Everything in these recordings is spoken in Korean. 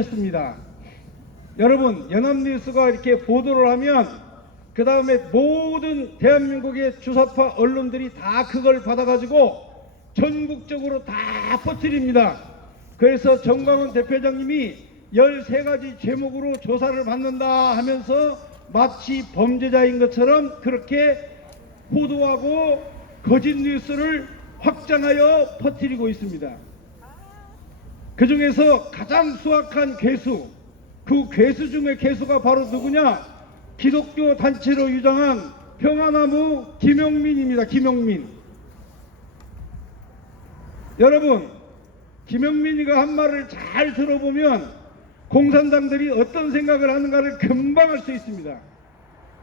습니다. 여러분, 연합뉴스가 이렇게 보도를 하면 그 다음에 모든 대한민국의 주사파 언론들이 다 그걸 받아가지고 전국적으로 다 퍼뜨립니다. 그래서 정광훈 대표장님이 13가지 제목으로 조사를 받는다 하면서 마치 범죄자인 것처럼 그렇게 보도하고 거짓 뉴스를 확장하여 퍼뜨리고 있습니다. 그 중에서 가장 수악한 괴수, 그 괴수 중에 괴수가 바로 누구냐? 기독교 단체로 유장한 평화나무 김용민입니다. 김용민. 여러분, 김용민이가 한 말을 잘 들어보면 공산당들이 어떤 생각을 하는가를 금방 알 수 있습니다.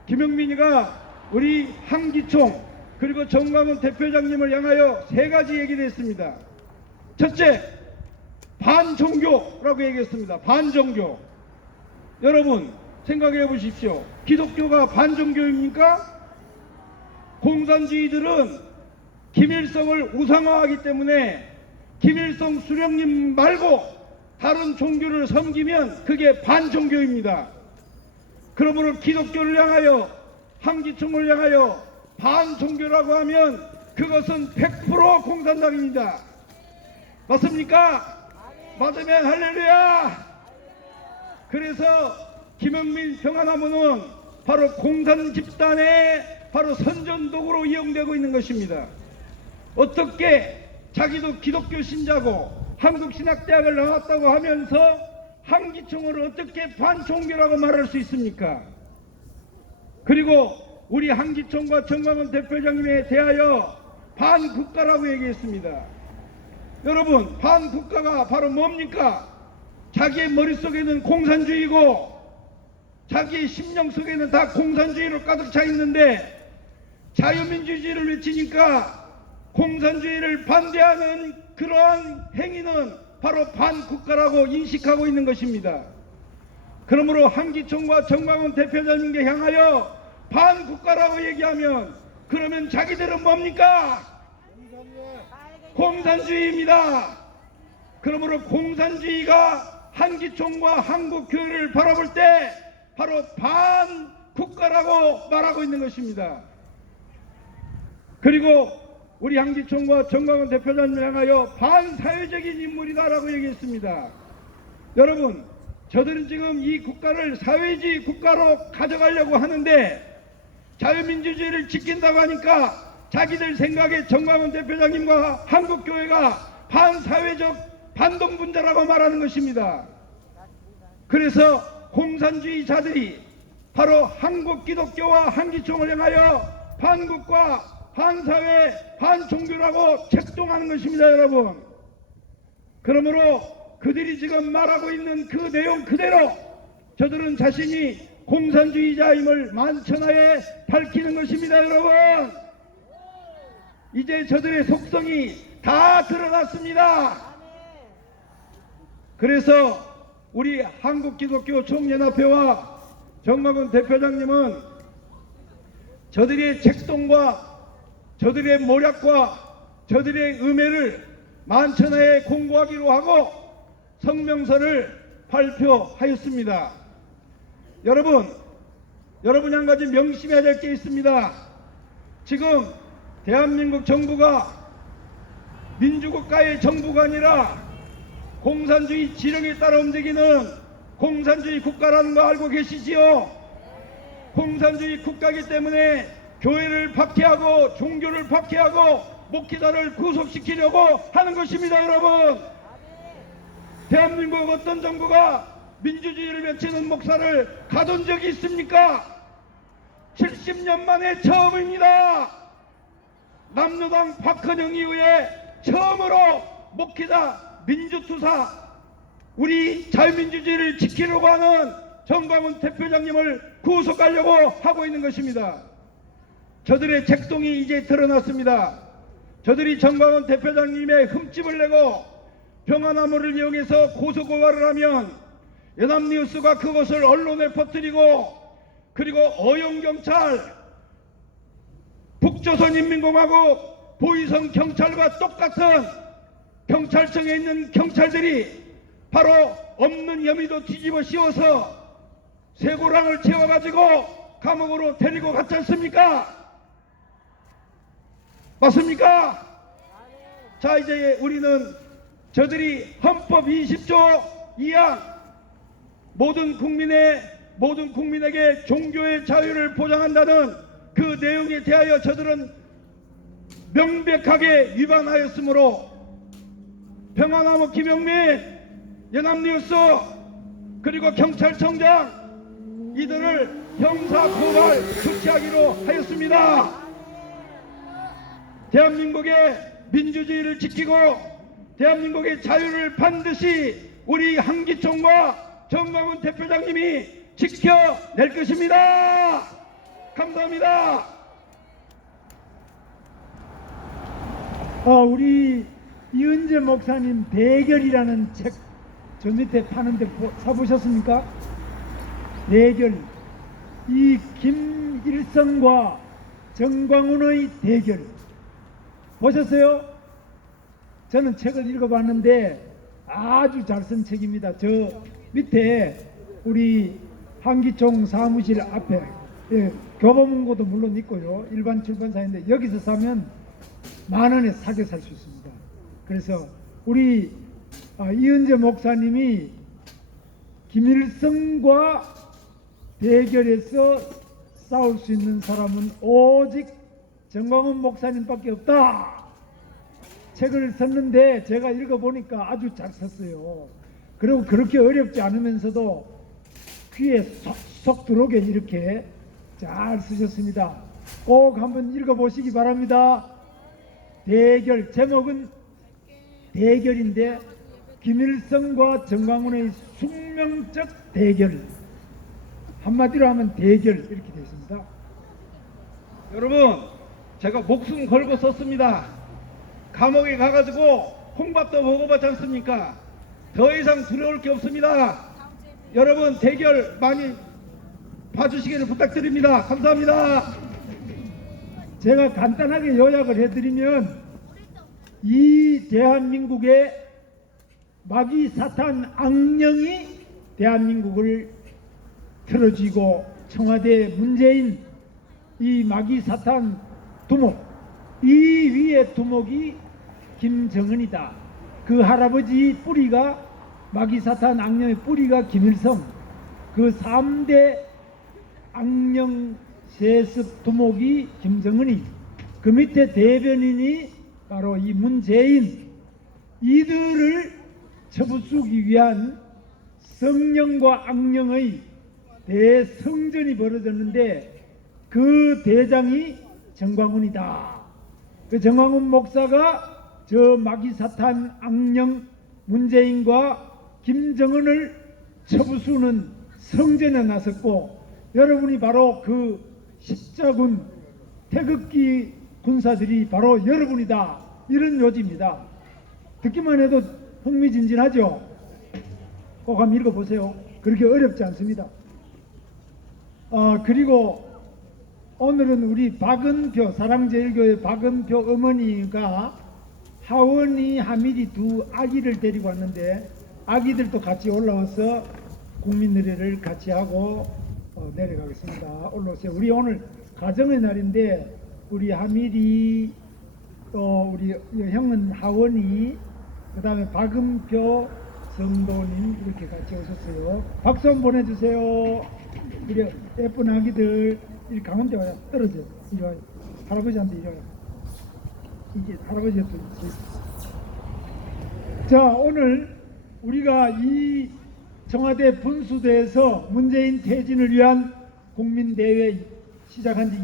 김용민이가 우리 한기총 그리고 정광훈 대표장님을 향하여 3가지 얘기를 했습니다. 첫째, 반종교라고 얘기했습니다. 반종교. 여러분 생각해 보십시오. 기독교가 반종교입니까? 공산주의들은 김일성을 우상화하기 때문에 김일성 수령님 말고 다른 종교를 섬기면 그게 반종교입니다. 그러므로 기독교를 향하여 한기총을 향하여 반종교라고 하면 그것은 100% 공산당입니다. 맞습니까? 맞으면 할렐루야! 그래서 김용민 평화나무는 바로 공산 집단의 바로 선전도구로 이용되고 있는 것입니다. 어떻게 자기도 기독교 신자고 한국신학대학을 나왔다고 하면서 한기총을 어떻게 반종교라고 말할 수 있습니까? 그리고 우리 한기총과 정광훈 대표장님에 대하여 반국가라고 얘기했습니다. 여러분, 반국가가 바로 뭡니까? 자기의 머릿속에는 공산주의고 자기의 심령 속에는 다 공산주의로 가득 차 있는데 자유민주주의를 외치니까 공산주의를 반대하는 그러한 행위는 바로 반국가라고 인식하고 있는 것입니다. 그러므로 한기총과 정광훈 대표장님께 향하여 반국가라고 얘기하면 그러면 자기들은 뭡니까? 공산주의입니다. 그러므로 공산주의가 한기총과 한국교회를 바라볼 때 바로 반국가라고 말하고 있는 것입니다. 그리고 우리 한기총과 정광훈 대표장님을 향하여 반사회적인 인물이다라고 얘기했습니다. 여러분, 저들은 지금 이 국가를 사회주의 국가로 가져가려고 하는데 자유민주주의를 지킨다고 하니까 자기들 생각에 정광훈 대표장님과 한국교회가 반사회적 반동분자라고 말하는 것입니다. 그래서 공산주의자들이 바로 한국기독교와 한기총을 향하여 반국가, 반사회, 반종교라고 책동하는 것입니다. 여러분, 그러므로 그들이 지금 말하고 있는 그 내용 그대로 저들은 자신이 공산주의자임을 만천하에 밝히는 것입니다. 여러분, 이제 저들의 속성이 다 드러났습니다. 그래서 우리 한국기독교 총연합회와 정광훈 대표장님은 저들의 책동과 저들의 모략과 저들의 음해를 만천하에 공고하기로 하고 성명서를 발표하였습니다. 여러분이 한 가지 명심해야 될 게 있습니다. 지금 대한민국 정부가 민주국가의 정부가 아니라 공산주의 지령에 따라 움직이는 공산주의 국가라는 거 알고 계시지요? 공산주의 국가이기 때문에 교회를 박해하고 종교를 박해하고 목회자를 구속시키려고 하는 것입니다. 여러분, 대한민국 어떤 정부가 민주주의를 외치는 목사를 가둔 적이 있습니까? 70년 만에 처음입니다. 남로당 박헌영 이후에 처음으로 목회자 민주투사 우리 자유민주주의를 지키려고 하는 정광훈 대표장님을 구속하려고 하고 있는 것입니다. 저들의 책동이 이제 드러났습니다. 저들이 정광훈 대표장님의 흠집을 내고 평화나무를 이용해서 고소고발을 하면 연합뉴스가 그것을 언론에 퍼뜨리고 그리고 어용경찰 북조선인민공화국 보위성 경찰과 똑같은 경찰청에 있는 경찰들이 바로 없는 혐의도 뒤집어 씌워서 쇠고랑을 채워가지고 감옥으로 데리고 갔지 않습니까? 맞습니까? 자, 이제 우리는 저들이 헌법 20조 2항 모든 국민에게 종교의 자유를 보장한다는 그 내용에 대하여 저들은 명백하게 위반하였으므로 평화나무 김용민, 연합뉴스 그리고 경찰청장 이들을 형사고발 조치하기로 하였습니다. 대한민국의 민주주의를 지키고 대한민국의 자유를 반드시 우리 한기총과 정광훈 대표장님이 지켜낼 것입니다. 감사합니다. 우리 이은재 목사님 대결이라는 책 저 밑에 파는데 사보셨습니까? 대결. 이 김일성과 정광훈의 대결 보셨어요? 저는 책을 읽어봤는데 아주 잘 쓴 책입니다. 저 밑에 우리 한기총 사무실 앞에 교보문고도 물론 있고요. 일반 출판사인데 여기서 사면 10,000원에 사게 살 수 있습니다. 그래서 우리 이은재 목사님이 김일성과 대결해서 싸울 수 있는 사람은 오직 정광훈 목사님밖에 없다. 책을 썼는데 제가 읽어보니까 아주 잘 썼어요. 그리고 그렇게 어렵지 않으면서도 귀에 쏙쏙 들어오게 이렇게 잘 쓰셨습니다. 꼭 한번 읽어보시기 바랍니다. 대결, 제목은 대결인데 김일성과 정광훈의 숙명적 대결, 한마디로 하면 대결 이렇게 되어 있습니다. 여러분, 제가 목숨 걸고 썼습니다. 감옥에 가가지고 홍밥도 먹어봤지 않습니까? 더 이상 두려울 게 없습니다. 여러분 대결 많이 봐주시기를 부탁드립니다. 감사합니다. 제가 간단하게 요약을 해드리면 이 대한민국의 마귀 사탄 악령이 대한민국을 틀어쥐고 청와대 문재인 이 마귀 사탄 두목, 이 위의 두목이 김정은이다. 그 할아버지 뿌리가 마귀 사탄 악령의 뿌리가 김일성, 그 3대 악령 세습 두목이 김정은이, 그 밑에 대변인이 바로 이 문재인, 이들을 쳐부수기 위한 성령과 악령의 대성전이 벌어졌는데 그 대장이 정광훈이다. 그 정광훈 목사가 저 마귀 사탄 악령 문재인과 김정은을 쳐부수는 성전에 나섰고, 여러분이 바로 그 십자군 태극기 군사들이 바로 여러분이다. 이런 요지입니다. 듣기만 해도 흥미진진하죠? 꼭 한번 읽어보세요. 그렇게 어렵지 않습니다. 그리고 오늘은 우리 박은표, 사랑제일교회 박은표 어머니가 하원이 하밀이 두 아기를 데리고 왔는데 아기들도 같이 올라와서 국민노래를 같이 하고 내려가겠습니다. 올라오세요. 우리 오늘 가정의 날인데 우리 하밀이 또 우리 형은 하원이, 그 다음에 박은표 성도님 이렇게 같이 오셨어요. 박수 한번 보내주세요. 우리 예쁜 아기들 이 가운데 와요. 떨어져. 이리 와요. 할아버지한테 이리 와요. 이게 할아버지한테. 자, 오늘 우리가 이 청와대 분수대에서 문재인 퇴진을 위한 국민대회 시작한 지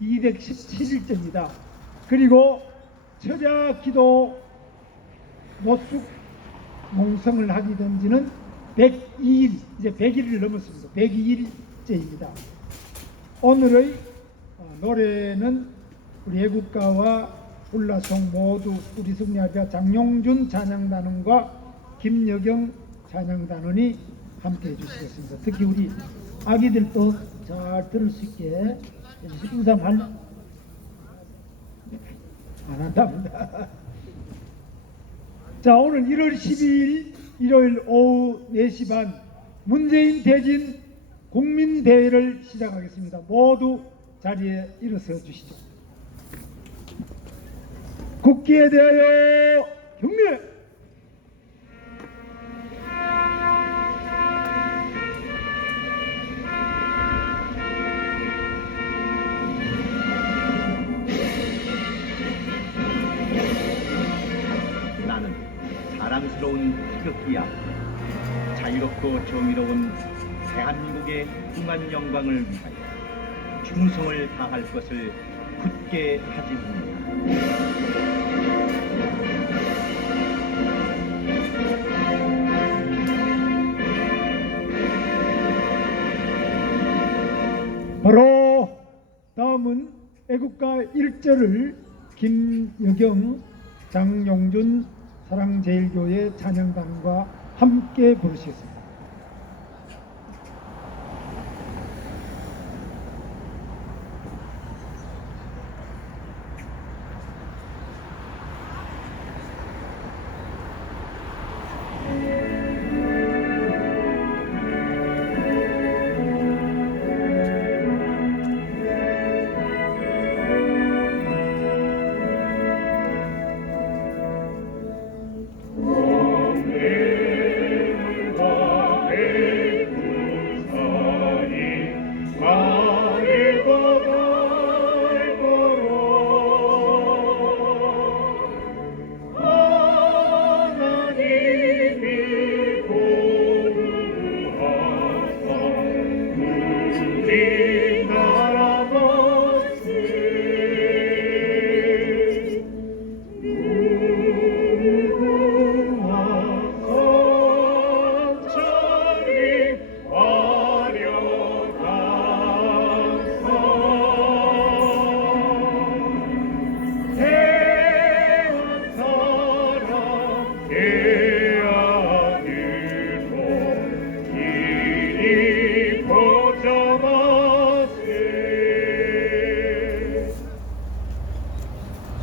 217일째입니다. 그리고 처자기도 노숙 농성을 하게 된 지는 102일, 이제 100일을 넘었습니다. 102일째입니다. 오늘의 노래는 우리 애국가와 불나송 모두 우리 승리하자 장용준 찬양단원과 김여경 찬양단원이 함께 해주시겠습니다. 특히 우리 아기들도 잘 들을 수 있게 인사 안 한답니다. 자, 오늘 1월 12일 일요일 오후 4시 반 문재인 대진 국민대회를 시작하겠습니다. 모두 자리에 일어서 주시죠. 국기에 대하여 경례! 나는 사랑스러운 태극기야. 자유롭고 정의로운 대한민국의 무한 영광을 위하여 충성을 다할 것을 굳게 다짐합니다. 바로 다음은 애국가 1절을 김여경, 장용준 사랑제일교회 찬양단과 함께 부르시겠습니다.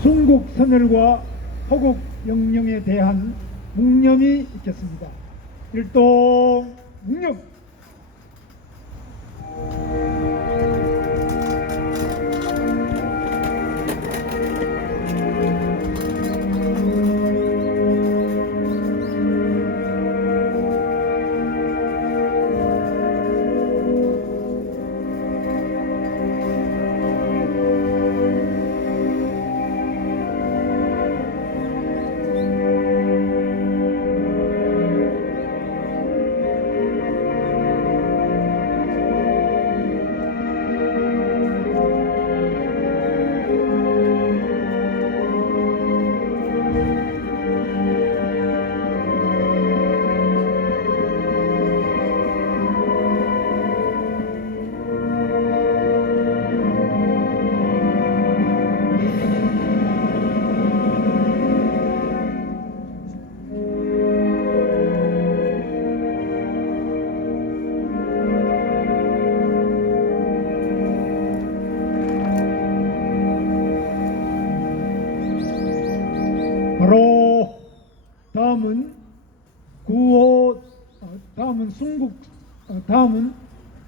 순국 선열과 호국 영령에 대한 묵념이 있겠습니다. 일동 묵념. 바로 다음은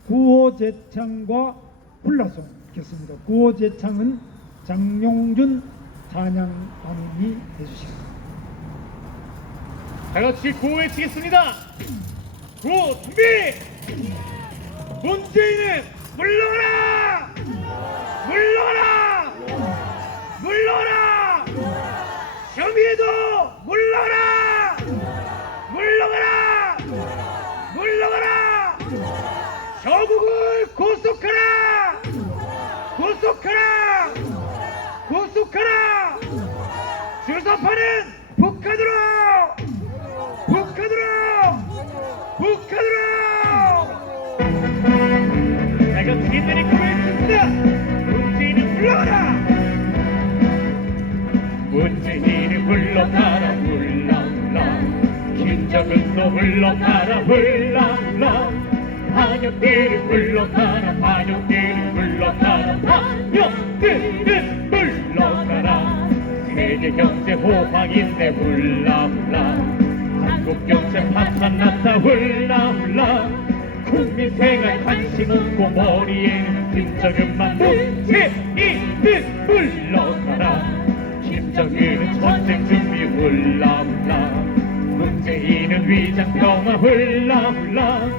구호제창과 불라송 있겠습니다. 구호제창은 장용준 찬양단원이 해주시겠습니다. 다 같이 구호 외치겠습니다. 구호 준비! 문재인은 물러라! 물러라! 물러라! 혐의도 물러라! 물러가라! 물러가라! 조국을 구속하라! 구속하라! 구속하라! 주사파는 북한으로! 북한으로! 북한으로! 내가 주인들이 구호했습니다. 문재인은 물러가라! 문재인이 물러가라 물러라. 김정은도 물러가라 물러라. 반역들이 물러가라 반역들이 물러가라 반역들은 물러가라. 세계 경제 호황인데 물러라. 한국 경제 파탄났다 훌라훌라 국민 생활 관심 없고 머리에는 김정은만 문재인은 물러가라 김정은은 전쟁 준비 훌라훌라 문재인은 위장평화 훌라훌라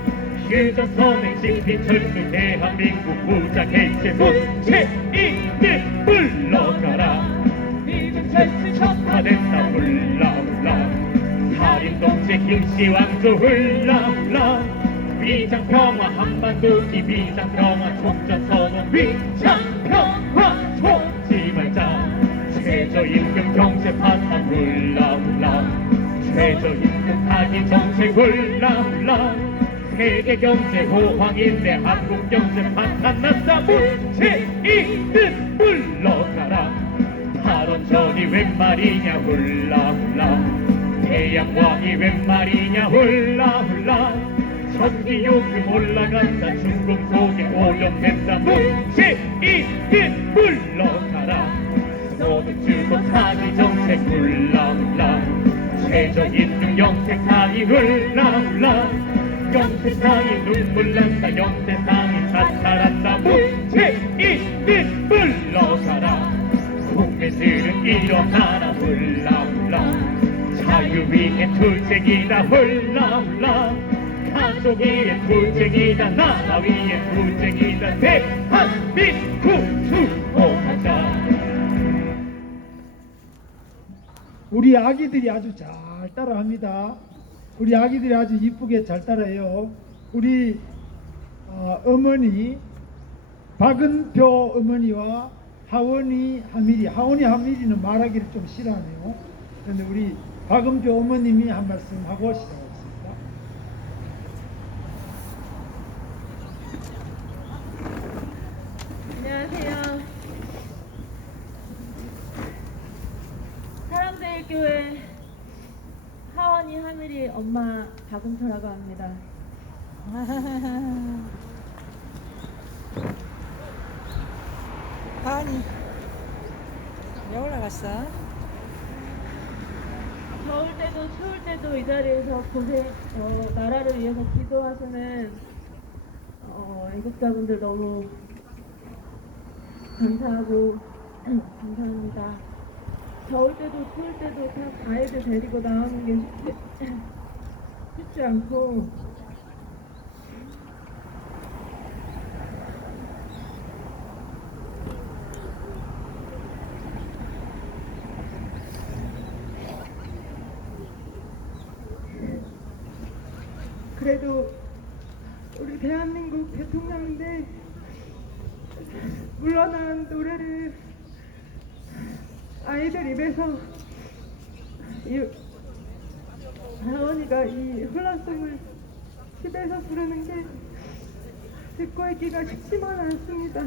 휴전선행 집필철수 대한민국 무장해체 문재인은 물러가라 미군 철수 척파된다 훌라훌라 살인동체 김씨왕조 훌라훌라 위장평화 한반도기 위장평화 총전선언 위장평화 속지 말자 최저임금 경제 파탄 훌라훌라 최저임금 타기 정책 훌라훌라 세계 경제 호황인데 한국 경제 파탄났다 문재인은 물러가라 탈원전이 웬 말이냐 훌라훌라 태양광이 웬 말이냐 훌라훌라 전기요금 올라간다 중국 속에 오염된다 문재인은 물러가라 소득 주고 사기 정책 훌라훌라 최저임금 영태상이 훌라훌라 영태상이 눈물난다 영태상이 자살한다 문재인은 물러가라 국민들은 일어나라 훌라훌라 자유 위에 투쟁이다 훌라훌라 가족 위에 투쟁이다 나라 위에 투쟁이다 대한민국 수호하자 우리 아기들이 아주 잘 따라합니다. 우리 아기들이 아주 이쁘게 잘 따라해요. 우리 어머니 박은표 어머니와 하원이 하밀이는 말하기를 좀 싫어하네요. 그런데 우리 박은표 어머님이 한 말씀 하고 시작하겠습니다. 안녕하세요. 사랑제일교회 하원이 하밀이 엄마 박은표라고 합니다. 아니 왜 올라갔어? 더울 때도 추울 때도 이 자리에서 나라를 위해서 기도하시는 애국자분들 너무 감사하고 감사합니다. 더울 때도 추울 때도 다 아이들 데리고 나오는 게 쉽지 않고 그래도 우리 대한민국 대통령인데 물러난 노래를 아이들 입에서 하원이가 이 혼란성을 집에서 부르는 게 듣고 있기가 쉽지만 않습니다.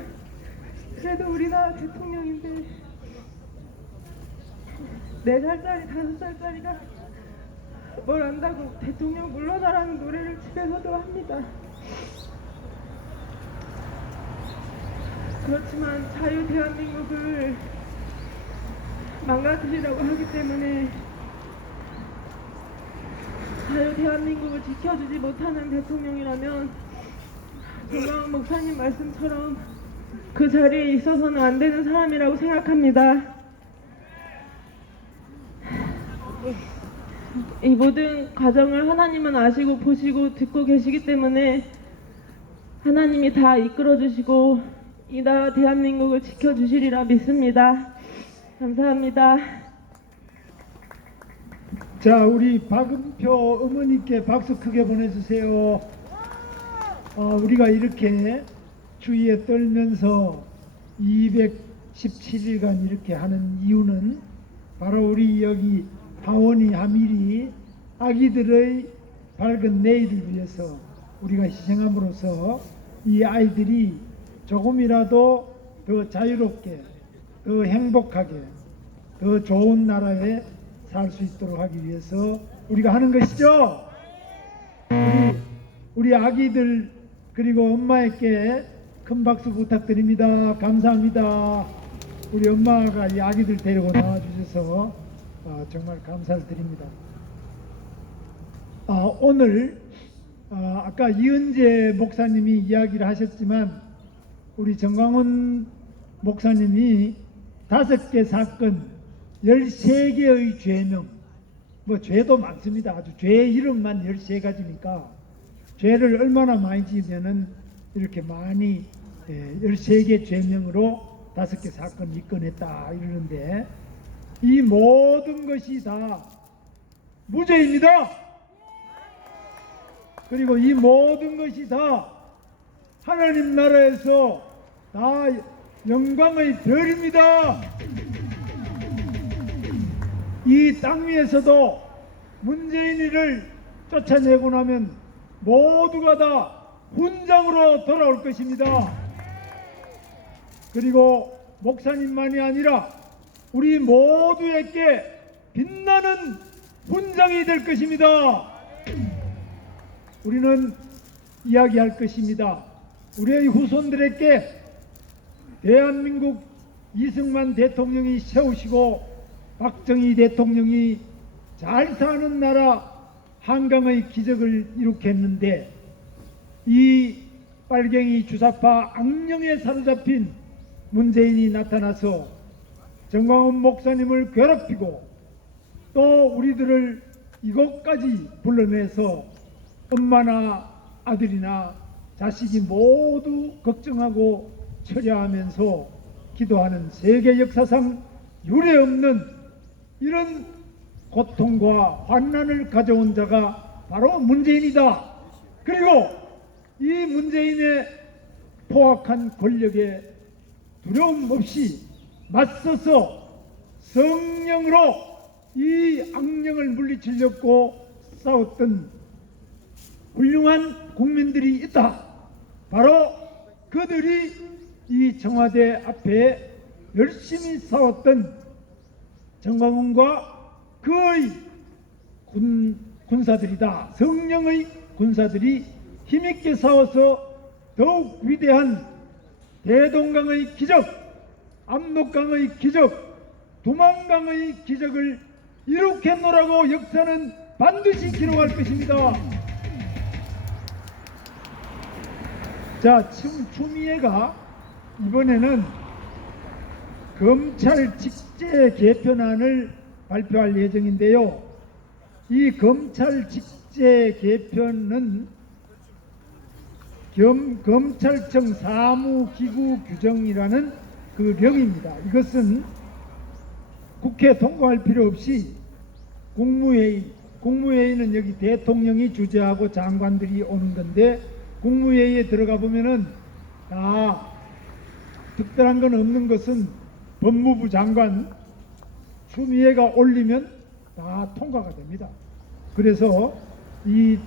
그래도 우리나라 대통령인데 4살짜리 5살짜리가 뭘 안다고 대통령 물러나라는 노래를 집에서도 합니다. 그렇지만 자유 대한민국을 망가뜨리려고 하기 때문에 자유 대한민국을 지켜주지 못하는 대통령이라면 조광 목사님 말씀처럼 그 자리에 있어서는 안 되는 사람이라고 생각합니다. 이 모든 과정을 하나님은 아시고 보시고 듣고 계시기 때문에 하나님이 다 이끌어 주시고 이 나라 대한민국을 지켜주시리라 믿습니다. 감사합니다. 자, 우리 박은표 어머니께 박수 크게 보내주세요. 우리가 이렇게 주위에 떨면서 217일간 이렇게 하는 이유는 바로 우리 여기 하원이 하밀이 아기들의 밝은 내일을 위해서 우리가 희생함으로써 이 아이들이 조금이라도 더 자유롭게, 더 행복하게, 더 좋은 나라에 살 수 있도록 하기 위해서 우리가 하는 것이죠. 우리 아기들 그리고 엄마에게 큰 박수 부탁드립니다. 감사합니다. 우리 엄마가 이 아기들 데리고 나와주셔서 정말 감사를 드립니다. 오늘 아까 이은재 목사님이 이야기를 하셨지만 우리 정광훈 목사님이 5개 사건 13개의 죄명, 뭐 죄도 많습니다. 아주 죄의 이름만 13가지니까 죄를 얼마나 많이 지으면은 이렇게 많이 13개 죄명으로 5개 사건 입건했다 이러는데, 이 모든 것이 다 무죄입니다. 그리고 이 모든 것이 다 하나님 나라에서 다 영광의 별입니다. 이 땅 위에서도 문재인이를 쫓아내고 나면 모두가 다 훈장으로 돌아올 것입니다. 그리고 목사님만이 아니라 우리 모두에게 빛나는 훈장이 될 것입니다. 우리는 이야기할 것입니다. 우리의 후손들에게 대한민국 이승만 대통령이 세우시고 박정희 대통령이 잘 사는 나라 한강의 기적을 이룩했는데, 이 빨갱이 주사파 악령에 사로잡힌 문재인이 나타나서 정광훈 목사님을 괴롭히고 또 우리들을 이곳까지 불러내서 엄마나 아들이나 자식이 모두 걱정하고 처려하면서 기도하는 세계 역사상 유례없는 이런 고통과 환난을 가져온 자가 바로 문재인이다. 그리고 이 문재인의 포악한 권력에 두려움 없이 맞서서 성령으로 이 악령을 물리치려고 싸웠던 훌륭한 국민들이 있다. 바로 그들이 이 청와대 앞에 열심히 싸웠던 정광훈과 그의 군사들이다. 성령의 군사들이 힘있게 싸워서 더욱 위대한 대동강의 기적, 압록강의 기적, 두만강의 기적을 이룩했노라고 역사는 반드시 기록할 것입니다. 자, 추미애가 이번에는 검찰 직제 개편안을 발표할 예정인데요. 이 검찰 직제 개편은 검찰청 사무기구 규정이라는 그 령입니다. 이것은 국회 통과할 필요 없이 국무회의는 여기 대통령이 주재하고 장관들이 오는 건데, 국무회의에 들어가 보면은 다 특별한 건 없는 것은 법무부 장관 추미애가 올리면 다 통과가 됩니다. 그래서 이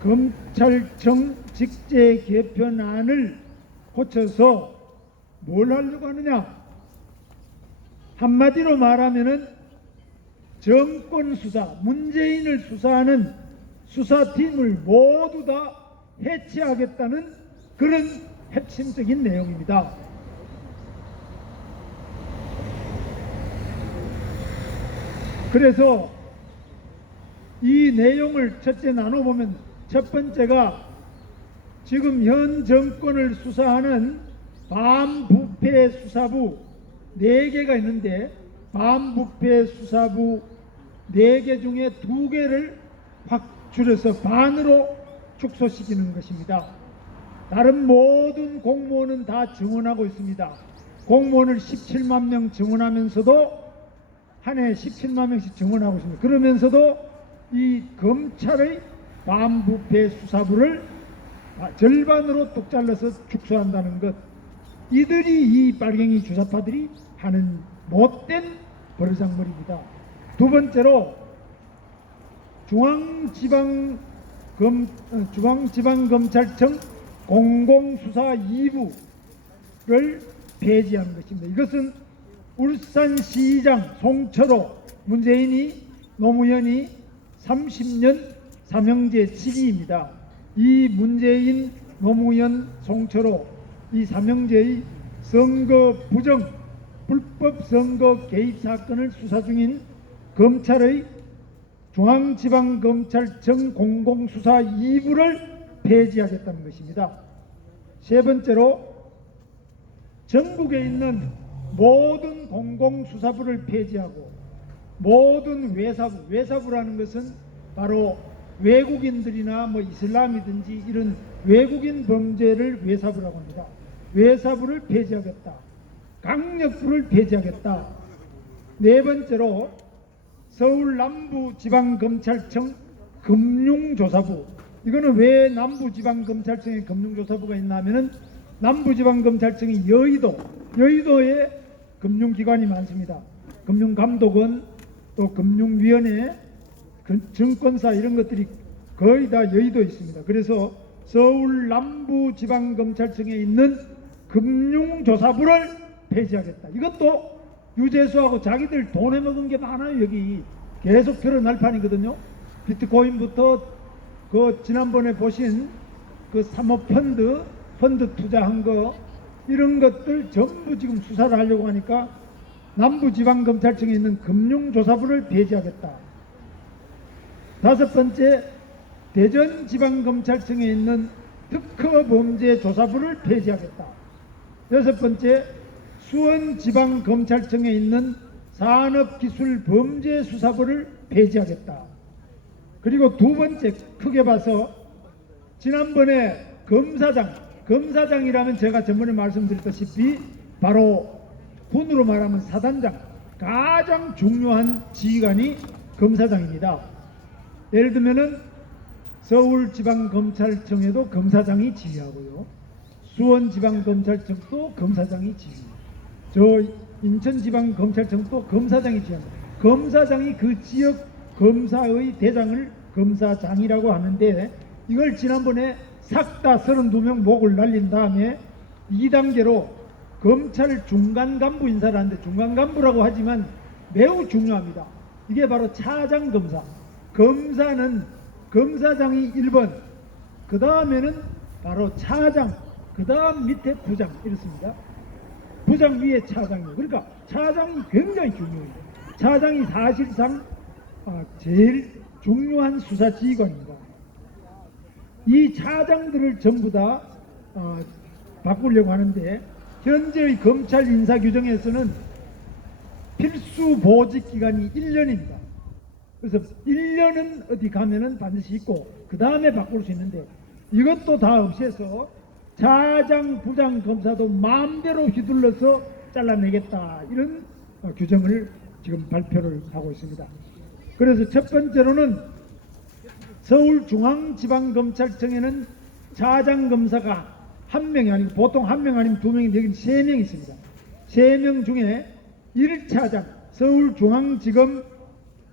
검찰청 직제 개편안을 고쳐서 뭘 하려고 하느냐? 한마디로 말하면은 정권 수사, 문재인을 수사하는 수사팀을 모두 다 해체하겠다는 그런 핵심적인 내용입니다. 그래서 이 내용을 첫째 나눠보면, 첫 번째가 지금 현 정권을 수사하는 반부패 수사부 4개가 있는데, 반부패 수사부 4개 중에 2개를 확 줄여서 반으로 축소시키는 것입니다. 다른 모든 공무원은 다 증원하고 있습니다. 공무원을 17만 명 증원하면서도 한 해 17만 명씩 증원하고 있습니다. 그러면서도 이 검찰의 반부패 수사부를 절반으로 뚝 잘라서 축소한다는 것, 이들이 이 빨갱이 주사파들이 하는 못된 버르장머리입니다. 두 번째로 중앙지방검찰청 공공수사 2부를 폐지한 것입니다. 이것은 울산시장 송철호, 문재인이 노무현이 30년 삼형제 7위입니다. 이 문재인, 노무현, 송철호 이 삼형제의 선거 부정, 불법 선거 개입 사건을 수사 중인 검찰의 중앙지방검찰청 공공수사 2부를 폐지하겠다는 것입니다. 세 번째로 전국에 있는 모든 공공수사부를 폐지하고 모든 외사부라는 것은 바로 외국인들이나 뭐 이슬람이든지 이런 외국인 범죄를 외사부라고 합니다. 외사부를 폐지하겠다. 강력부를 폐지하겠다. 네 번째로 서울 남부지방검찰청 금융조사부. 이거는 왜 남부지방검찰청에 금융조사부가 있나 하면은 남부지방검찰청이 여의도에 금융기관이 많습니다. 금융감독원 또 금융위원회 증권사 이런 것들이 거의 다 여의도에 있습니다. 그래서 서울 남부지방검찰청에 있는 금융조사부를 폐지하겠다. 이것도 유재수하고 자기들 돈 해먹은 게 많아요. 여기 계속 드러날 판이거든요. 비트코인부터 그 지난번에 보신 그 사모펀드 투자한 거 이런 것들 전부 지금 수사를 하려고 하니까 남부지방검찰청에 있는 금융조사부를 폐지하겠다. 다섯 번째, 대전지방검찰청에 있는 특허범죄조사부를 폐지하겠다. 여섯 번째, 수원지방검찰청에 있는 산업기술범죄수사부를 폐지하겠다. 그리고 두 번째, 크게 봐서 지난번에 검사장이라면 제가 전번에 말씀드렸다시피 바로 군으로 말하면 사단장, 가장 중요한 지휘관이 검사장입니다. 예를 들면은 서울지방검찰청에도 검사장이 지휘하고요, 수원지방검찰청도 검사장이 지휘, 저 인천지방검찰청도 검사장이 지휘합니다. 검사장이 그 지역 검사의 대장을 검사장이라고 하는데, 이걸 지난번에 싹 다 32명 목을 날린 다음에 2단계로 검찰 중간간부 인사를 하는데, 중간간부라고 하지만 매우 중요합니다. 이게 바로 차장검사. 검사는 검사장이 1번, 그 다음에는 바로 차장, 그 다음 밑에 부장, 이렇습니다. 부장 위에 차장이에요. 그러니까 차장이 굉장히 중요해요. 차장이 사실상 제일 중요한 수사지휘관입니다. 이 차장들을 전부 다 바꾸려고 하는데, 현재의 검찰 인사규정에서는 필수 보직 기간이 1년입니다. 그래서 1년은 어디 가면은 반드시 있고 그 다음에 바꿀 수 있는데, 이것도 다 없애서 차장, 부장, 검사도 마음대로 휘둘러서 잘라내겠다, 이런 규정을 지금 발표를 하고 있습니다. 그래서 첫 번째로는 서울중앙지방검찰청에는 차장검사가 한 명이 아니고, 보통 한 명 아니면 두 명이, 여기는 3명 있습니다. 3명 중에 1차장, 서울중앙지검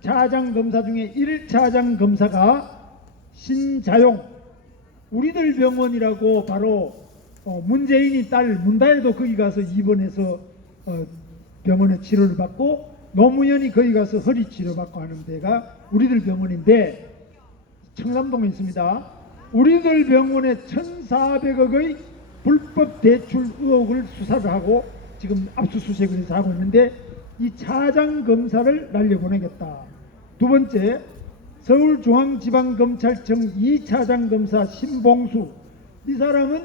차장검사 중에 1차장검사가 신자용, 우리들 병원이라고 바로 문재인이 딸 문다혜도 거기 가서 입원해서 병원에 치료를 받고, 노무현이 거기 가서 허리 치료받고 하는 데가 우리들 병원인데, 청담동에 있습니다. 우리들 병원에 1,400억의 불법 대출 의혹을 수사를 하고 지금 압수수색을 해서 하고 있는데, 이 차장검사를 날려보내겠다. 두 번째, 서울중앙지방검찰청 2차장검사 신봉수. 이 사람은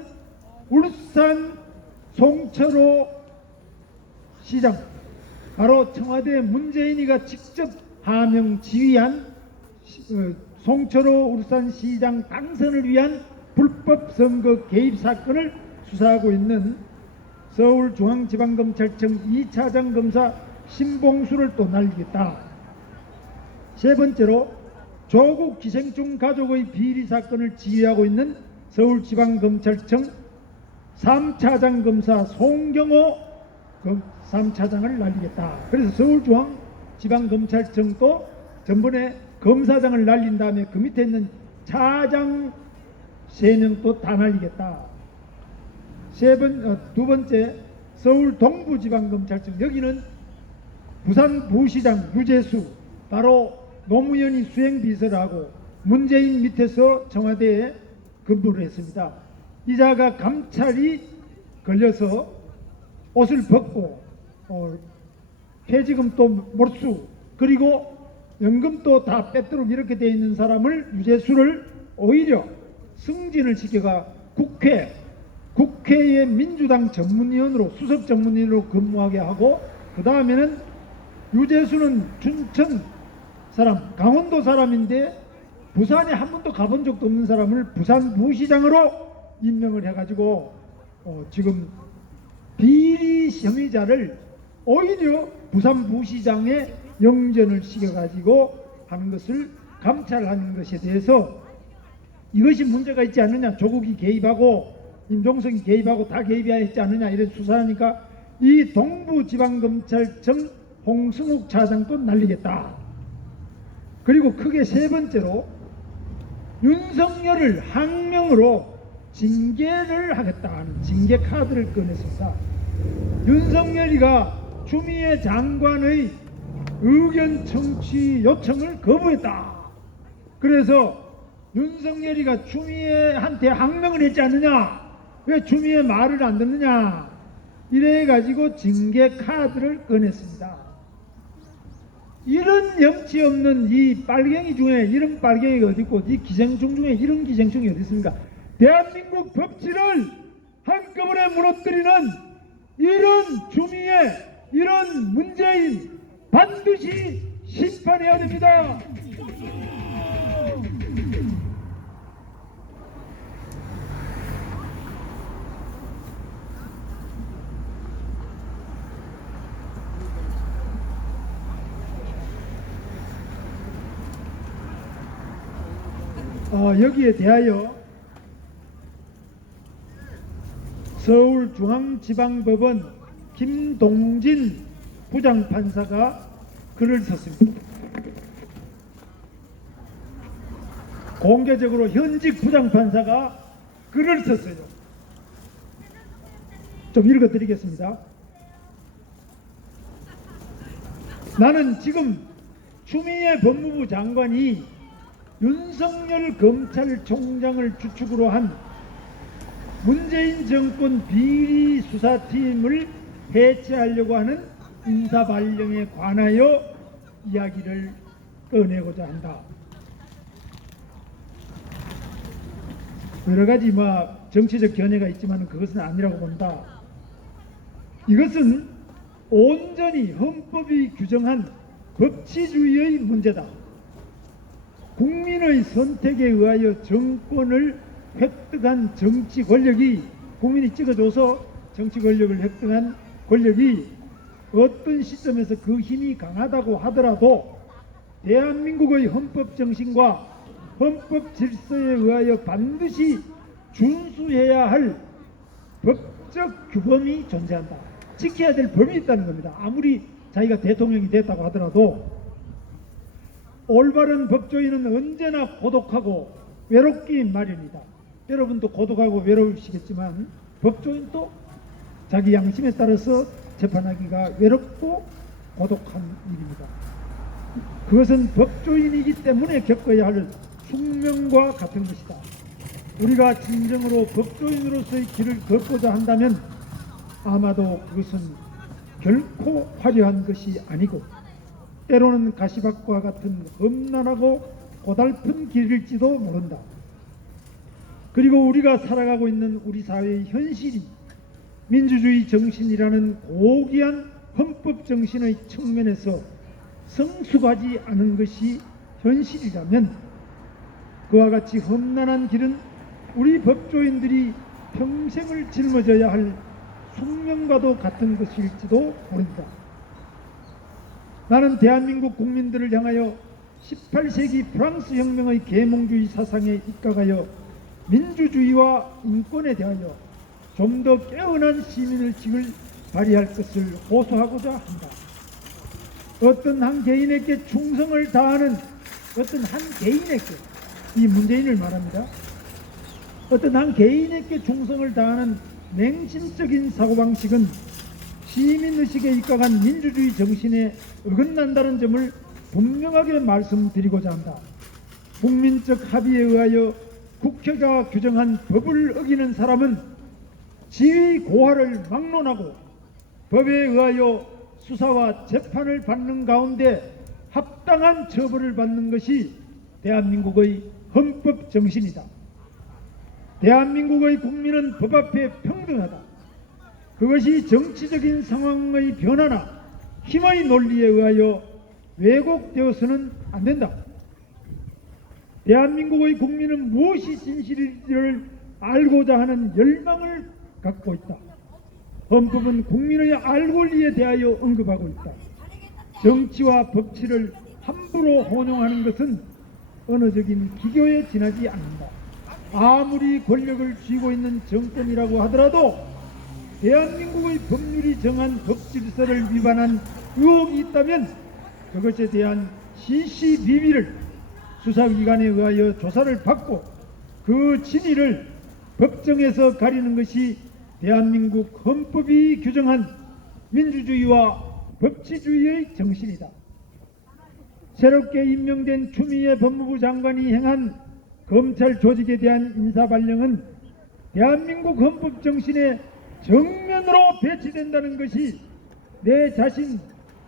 울산 송철호 시장, 바로 청와대 문재인이가 직접 하명 지휘한 송철호 울산시장 당선을 위한 불법 선거 개입 사건을 수사하고 있는 서울중앙지방검찰청 2차장 검사 신봉수를 또 날리겠다. 세 번째로, 조국 기생충 가족의 비리 사건을 지휘하고 있는 서울지방검찰청 3차장 검사 송경호 3차장을 날리겠다. 그래서 서울중앙지방검찰청도 전번에 검사장을 날린 다음에 그 밑에 있는 차장 3명도 다 날리겠다. 두 번째, 서울 동부지방검찰청. 여기는 부산 부시장 유재수, 바로 노무현이 수행비서를 하고 문재인 밑에서 청와대에 근무를 했습니다. 이자가 감찰이 걸려서 옷을 벗고 퇴직금 또 몰수, 그리고 연금도 다 뺏도록 이렇게 되어 있는 사람을 유재수를 오히려 승진을 시켜가 국회의 민주당 전문위원으로 수석 전문위원으로 근무하게 하고 그 다음에는 유재수는 춘천 사람 강원도 사람인데 부산에 한 번도 가본 적도 없는 사람을 부산부시장으로 임명을 해가지고 지금 비리 혐의자를 오히려 부산부시장에 영전을 시켜가지고 하는 것을 감찰하는 것에 대해서 이것이 문제가 있지 않느냐, 조국이 개입하고 임종석이 개입하고 다 개입했지 않느냐 이런 수사하니까 이 동부지방검찰청 홍승욱 차장도 날리겠다. 그리고 크게 세 번째로 윤석열을 항명으로 징계를 하겠다 하는 징계 카드를 꺼냈습니다. 윤석열이가 추미애 장관의 의견 청취 요청을 거부했다. 그래서 윤석열이가 추미애한테 항명을 했지 않느냐, 왜 추미애 말을 안 듣느냐, 이래 가지고 징계 카드를 꺼냈습니다. 이런 염치 없는 이 빨갱이 중에 이런 빨갱이가 어디 있고 이 기생충 중에 이런 기생충이 어디 있습니까? 대한민국 법치를 한꺼번에 무너뜨리는 이런 추미애, 이런 문재인 반드시 심판해야 됩니다. 여기에 대하여 서울중앙지방법원 김동진 부장판사가 글을 썼습니다. 공개적으로 현직 부장판사가 글을 썼어요. 좀 읽어드리겠습니다. 나는 지금 추미애 법무부 장관이 윤석열 검찰총장을 주축으로 한 문재인 정권 비리 수사팀을 해체하려고 하는 인사발령에 관하여 이야기를 꺼내고자 한다. 여러가지 정치적 견해가 있지만 그것은 아니라고 본다. 이것은 온전히 헌법이 규정한 법치주의의 문제다. 국민의 선택에 의하여 정권을 획득한 정치 권력이, 국민이 찍어줘서 정치 권력을 획득한 권력이 어떤 시점에서 그 힘이 강하다고 하더라도 대한민국의 헌법 정신과 헌법 질서에 의하여 반드시 준수해야 할 법적 규범이 존재한다. 지켜야 될 법이 있다는 겁니다. 아무리 자기가 대통령이 됐다고 하더라도 올바른 법조인은 언제나 고독하고 외롭기 마련이다. 여러분도 고독하고 외로우시겠지만 법조인도 자기 양심에 따라서 재판하기가 외롭고 고독한 일입니다. 그것은 법조인이기 때문에 겪어야 할 숙명과 같은 것이다. 우리가 진정으로 법조인으로서의 길을 걷고자 한다면 아마도 그것은 결코 화려한 것이 아니고 때로는 가시밭과 같은 험난하고 고달픈 길일지도 모른다. 그리고 우리가 살아가고 있는 우리 사회의 현실이 민주주의 정신이라는 고귀한 헌법 정신의 측면에서 성숙하지 않은 것이 현실이라면 그와 같이 험난한 길은 우리 법조인들이 평생을 짊어져야 할 숙명과도 같은 것일지도 모른다. 나는 대한민국 국민들을 향하여 18세기 프랑스 혁명의 계몽주의 사상에 입각하여 민주주의와 인권에 대하여 좀 더 깨어난 시민의식을 발휘할 것을 호소하고자 한다. 어떤 한 개인에게 충성을 다하는 어떤 한 개인에게, 이 문재인을 말합니다. 어떤 한 개인에게 충성을 다하는 맹신적인 사고방식은 시민의식에 입각한 민주주의 정신에 어긋난다는 점을 분명하게 말씀드리고자 한다. 국민적 합의에 의하여 국회가 규정한 법을 어기는 사람은 지위 고하를 막론하고 법에 의하여 수사와 재판을 받는 가운데 합당한 처벌을 받는 것이 대한민국의 헌법 정신이다. 대한민국의 국민은 법 앞에 평등하다. 그것이 정치적인 상황의 변화나 힘의 논리에 의하여 왜곡되어서는 안 된다. 대한민국의 국민은 무엇이 진실인지를 알고자 하는 열망을 갖고 있다. 헌법은 국민의 알 권리에 대하여 언급하고 있다. 정치와 법치를 함부로 혼용하는 것은 언어적인 기교에 지나지 않는다. 아무리 권력을 쥐고 있는 정권이라고 하더라도 대한민국의 법률이 정한 법질서를 위반한 의혹이 있다면 그것에 대한 시시비비를 수사기관에 의하여 조사를 받고 그 진위를 법정에서 가리는 것이 대한민국 헌법이 규정한 민주주의와 법치주의의 정신이다. 새롭게 임명된 추미애 법무부 장관이 행한 검찰 조직에 대한 인사발령은 대한민국 헌법 정신에 정면으로 배치된다는 것이 내 자신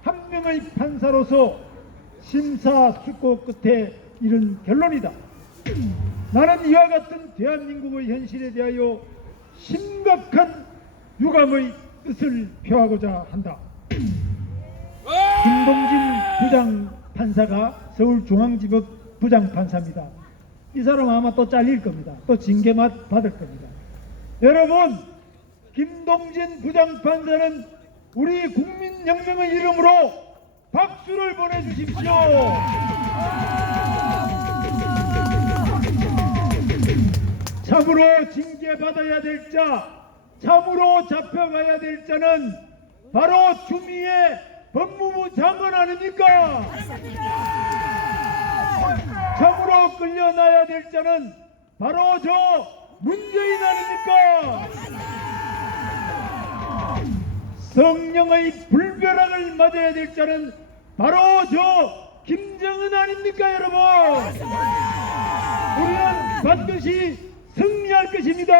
한 명의 판사로서 심사숙고 끝에 이른 결론이다. 나는 이와 같은 대한민국의 현실에 대하여 심각한 유감의 뜻을 표하고자 한다. 김동진 부장판사가 서울중앙지법 부장판사입니다. 이 사람 아마 또 잘릴 겁니다. 또 징계 받을 겁니다. 여러분, 김동진 부장판사는 우리 국민혁명의 이름으로 박수를 보내주십시오. 참으로 징계받아야 될 자, 참으로 잡혀가야 될 자는 바로 추미애 법무부 장관 아닙니까? 참으로 끌려나야 될 자는 바로 저 문재인 아닙니까? 성령의 불벼락을 맞아야 될 자는 바로 저 김정은 아닙니까, 여러분? 우리는 반드시 승리할 것입니다.